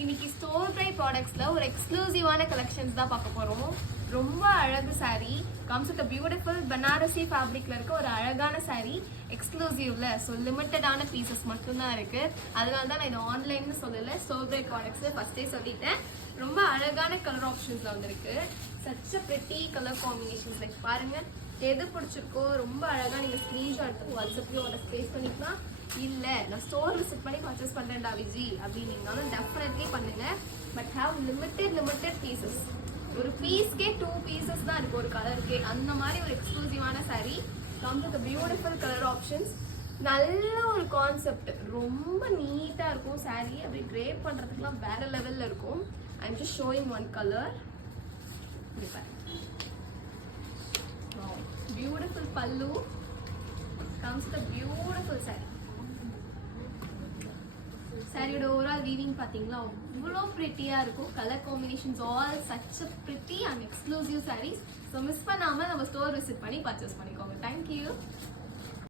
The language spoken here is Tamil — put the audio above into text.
இன்னைக்கு ஸ்டோர் பிரை ப்ராடக்ட்ஸ்ல ஒரு எக்ஸ்க்ளூசிவான கலெக்ஷன்ஸ் தான் பார்க்க போறோம். ரொம்ப அழகு saree comes with a beautiful Banarasi ஃபேப்ரிக்ல இருக்க ஒரு அழகான saree எக்ஸ்க்ளூசிவ்ல. ஸோ லிமிட்டடான பீசஸ் மட்டும்தான் இருக்கு. அதனால தான் நான் இது ஆன்லைன்னு சொல்லல, ஸ்டோர் பிரை ப்ராடக்ட்ஸ் ஃபர்ஸ்டே சொல்லிட்டேன். ரொம்ப அழகான கலர் ஆப்ஷன்ஸ்ல வந்திருக்கு. Such a pretty colour combinations. Like பாருங்க, எது பிடிச்சிருக்கோ ரொம்ப அழகா நீங்க ஸ்கிரீன்ஷாட் எடுத்து வாட்ஸ்அப்லயும் உங்களோட ஸ்பேஸ் பண்ணிக்கலாம். இல்ல நான் ஸ்டோர் விசிட் பண்ணி பர்ச்சேஸ் பண்றேன்டா விஜி அப்படின்னீங்கனாலும் டெஃபினெட்லி பண்ணுங்க. But have limited pieces. ஒரு பீஸ்க்கே 2 பீசஸ் தான் இருக்கு ஒரு கலருக்கே. அந்த மாதிரி ஒரு எக்ஸ்க்ளூசிவான saree comes with beautiful colour options. நல்ல ஒரு கான்செப்ட், ரொம்ப நீட்டா இருக்கும் saree. அப்படி ட்ரேப் பண்றதுக்குலாம் வேற லெவல்ல இருக்கும். I am just showing one colour. Beautiful pallu comes with a beautiful saree. சாரியோட ஓவரால் வீவிங் பார்த்தீங்களா, அவ்வளோ ப்ரிட்டியாக இருக்கும். Colour combinations all such a pretty and exclusive sarees. So miss பண்ணாமல் நம்ம ஸ்டோர் விசிட் பண்ணி பர்ச்சேஸ் பண்ணிக்கோங்க. தேங்க்யூ.